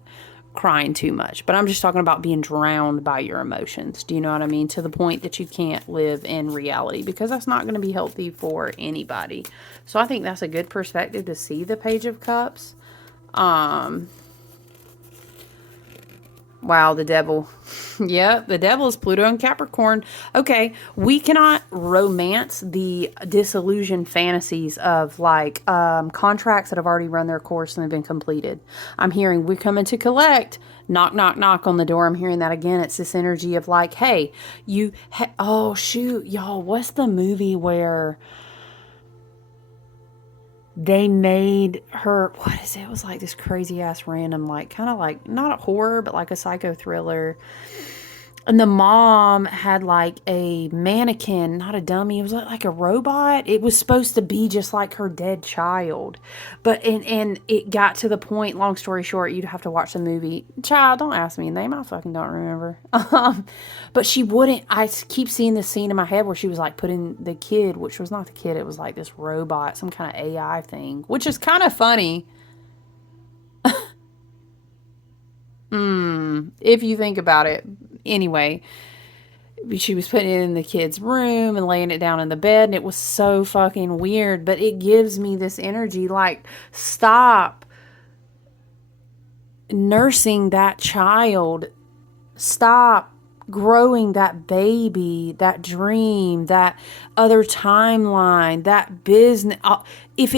crying too much, but I'm just talking about being drowned by your emotions. Do you know what I mean? To the point that you can't live in reality, because that's not going to be healthy for anybody. So I think that's a good perspective to see the Page of Cups. Wow, the devil. Yeah, the devil is Pluto and Capricorn. Okay, we cannot romance the disillusioned fantasies of like contracts that have already run their course and have been completed. I'm hearing we're coming to collect. Knock, knock, knock on the door. I'm hearing that again. It's this energy of like, hey, oh shoot, y'all, what's the movie where they made her, what is it? It was like this crazy ass random, like kind of like not a horror, but like a psycho thriller. And the mom had like a mannequin, not a dummy. It was like a robot. It was supposed to be just like her dead child. But, and it got to the point, long story short, you'd have to watch the movie. Child, don't ask me the name. I fucking don't remember. But she wouldn't, I keep seeing this scene in my head where she was like putting the kid, which was not the kid. It was like this robot, some kind of AI thing, which is kind of funny. If you think about it. Anyway, she was putting it in the kid's room and laying it down in the bed, and it was so fucking weird, but it gives me this energy like, stop nursing that child. Stop growing that baby, that dream, that other timeline, that business. If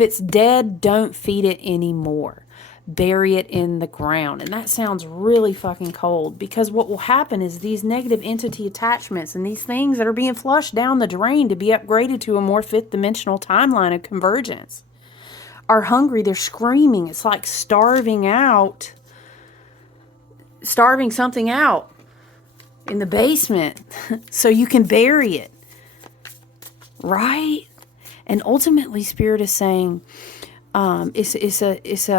it's dead, don't feed it anymore. Bury it in the ground. And that sounds really fucking cold, because what will happen is these negative entity attachments and these things that are being flushed down the drain to be upgraded to a more fifth dimensional timeline of convergence are hungry. They're screaming. It's like starving something out in the basement so you can bury it, right? And ultimately, Spirit is saying, it's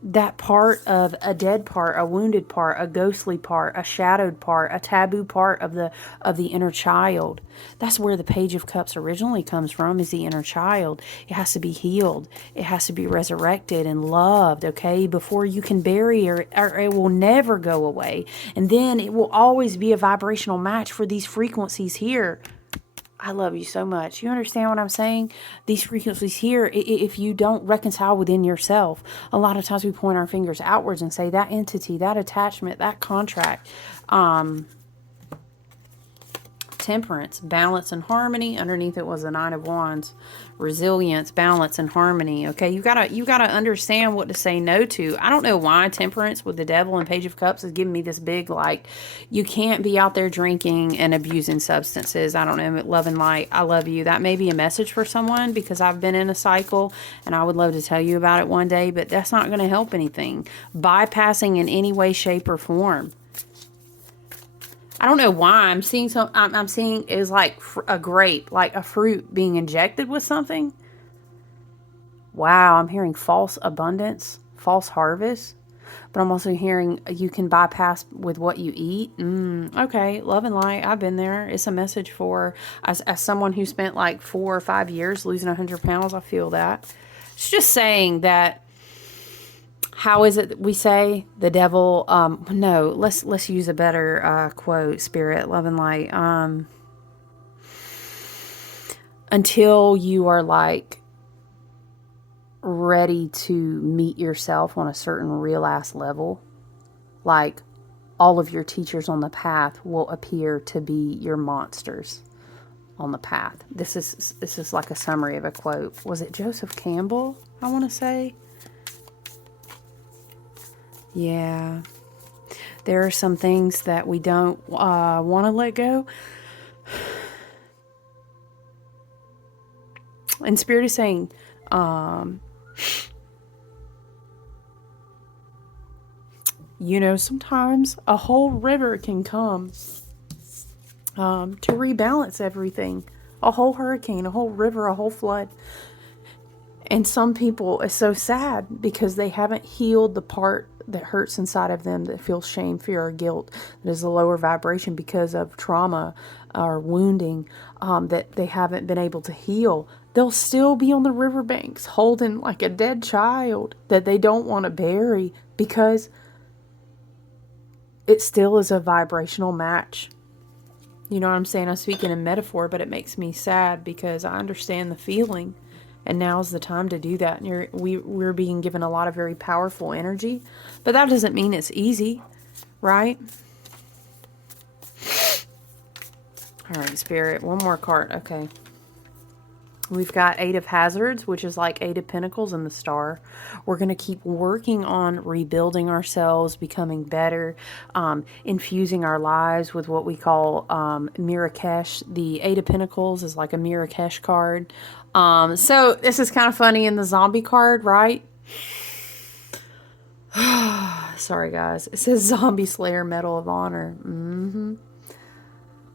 that part of a dead part, a wounded part, a ghostly part, a shadowed part, a taboo part of the inner child. That's where the Page of Cups originally comes from, is the inner child. It has to be healed. It has to be resurrected and loved, okay, before you can bury it, or it will never go away. And then it will always be a vibrational match for these frequencies here. I love you so much. You understand what I'm saying? These frequencies here, if you don't reconcile within yourself, a lot of times we point our fingers outwards and say that entity, that attachment, that contract, Temperance, balance and harmony. Underneath it was the Nine of Wands. Resilience, balance and harmony. Okay, you gotta understand what to say no to. I don't know why Temperance with the Devil and Page of Cups is giving me this big, like, you can't be out there drinking and abusing substances. I don't know, love and light. I love you. That may be a message for someone, because I've been in a cycle and I would love to tell you about it one day, but that's not going to help anything. Bypassing in any way, shape, or form. I don't know why I'm seeing I'm seeing is like a grape, like a fruit being injected with something. Wow, I'm hearing false abundance, false harvest. But I'm also hearing you can bypass with what you eat. Okay, love and light. I've been there. It's a message for, as someone who spent like 4 or 5 years losing 100 pounds, I feel that. It's just saying that, how is it that we say the devil, no, let's use a better quote, Spirit, love and light. Until you are like ready to meet yourself on a certain real ass level, like all of your teachers on the path will appear to be your monsters on the path. This is like a summary of a quote. Was it Joseph Campbell, I want to say? Yeah, there are some things that we don't want to let go. And Spirit is saying, sometimes a whole river can come to rebalance everything. A whole hurricane, a whole river, a whole flood. And some people, it's so sad because they haven't healed the part that hurts inside of them, that feels shame, fear, or guilt, that is a lower vibration because of trauma or wounding, that they haven't been able to heal. They'll still be on the riverbanks holding like a dead child that they don't want to bury, because it still is a vibrational match. You know what I'm saying? I'm speaking in metaphor, but it makes me sad because I understand the feeling. And now's the time to do that. And we're being given a lot of very powerful energy. But that doesn't mean it's easy, right? All right, Spirit. One more card. Okay. We've got Eight of Hazards, which is like Eight of Pentacles and the Star. We're going to keep working on rebuilding ourselves, becoming better, infusing our lives with what we call Mirakesh. The Eight of Pentacles is like a Mirakesh card. So this is kind of funny in the zombie card, right? Sorry, guys. It says Zombie Slayer Medal of Honor.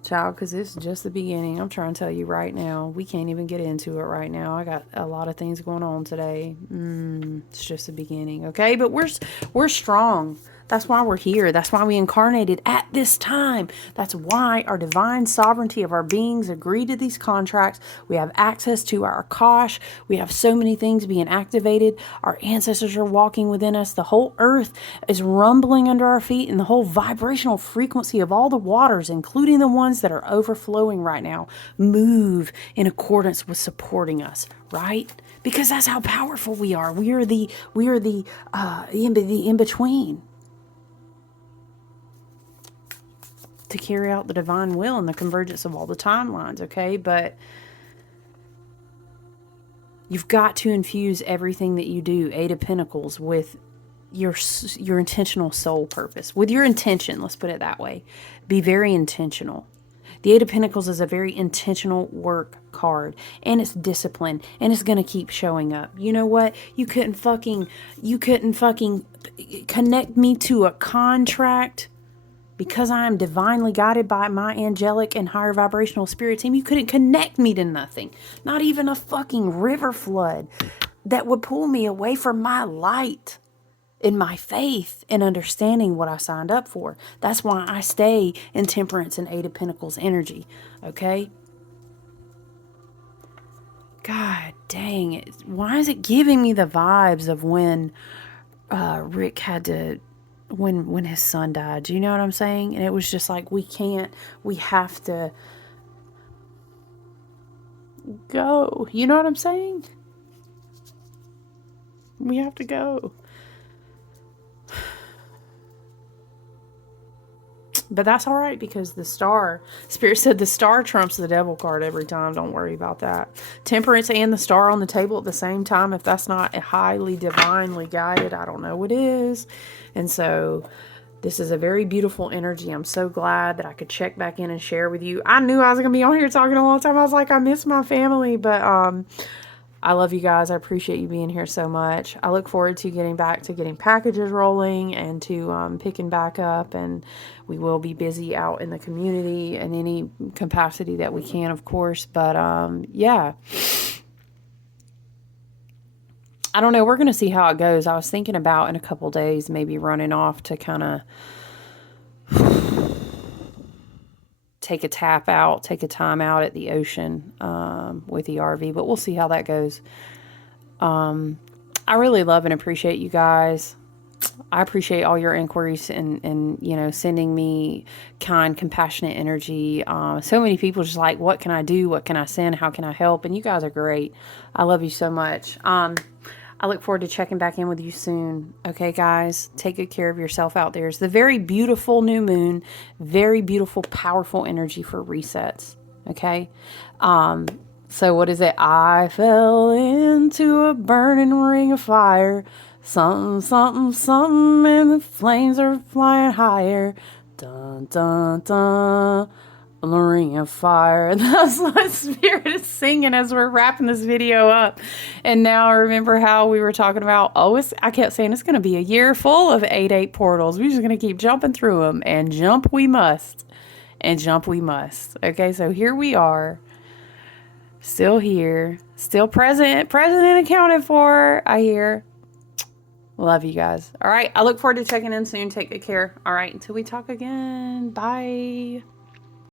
Child, because this is just the beginning. I'm trying to tell you right now. We can't even get into it right now. I got a lot of things going on today. It's just the beginning, okay? But we're strong. That's why we're here. That's why we incarnated at this time. That's why our divine sovereignty of our beings agreed to these contracts. We have access to our Akash. We have so many things being activated. Our ancestors are walking within us. The whole earth is rumbling under our feet, and the whole vibrational frequency of all the waters, including the ones that are overflowing right now, move in accordance with supporting us, right? because that's how powerful we are. We are the in between to carry out the divine will and the convergence of all the timelines. Okay, but you've got to infuse everything that you do, Eight of Pentacles, with your intentional soul purpose, with your intention. Let's put it that way. Be very intentional. The Eight of Pentacles is a very intentional work card, and it's discipline, and it's going to keep showing up. You know what? You couldn't fucking connect me to a contract because I am divinely guided by my angelic and higher vibrational spirit team. You couldn't connect me to nothing. Not even a fucking river flood that would pull me away from my light in my faith and understanding what I signed up for. That's why I stay in Temperance and Eight of Pentacles energy. Okay? God dang it. Why is it giving me the vibes of when Rick had to, when his son died? Do you know what I'm saying? And it was just like, we have to go. You know what I'm saying? We have to go. But that's all right, because the star, Spirit said the star trumps the devil card every time. Don't worry about that. Temperance and the star on the table at the same time. If that's not a highly divinely guided, I don't know what is. And so this is a very beautiful energy. I'm so glad that I could check back in and share with you. I knew I was going to be on here talking a long time. I was like, I miss my family, but I love you guys. I appreciate you being here so much. I look forward to getting back to getting packages rolling and to picking back up. And we will be busy out in the community in any capacity that we can, of course. But yeah. I don't know. We're going to see how it goes. I was thinking about in a couple days maybe running off to kind of take a tap out, take a time out at the ocean with the RV, but we'll see how that goes. I really love and appreciate you guys. I appreciate all your inquiries and you know, sending me kind, compassionate energy. So many people just like, what can I do? What can I send? How can I help? And you guys are great. I love you so much. I look forward to checking back in with you soon. Okay, guys, take good care of yourself out there. It's the very beautiful new moon, very beautiful, powerful energy for resets. Okay. So what is it? I fell into a burning ring of fire. Something, something, something, and the flames are flying higher. Dun, dun, dun. The ring of fire. That's what Spirit is singing as we're wrapping this video up. And now I remember how we were talking about, I kept saying it's going to be a year full of 8/8 portals. We're just going to keep jumping through them, and jump we must. And jump we must. Okay, so here we are. Still here. Still present and accounted for, I hear. Love you guys. All right, I look forward to checking in soon. Take good care. All right, until we talk again. Bye.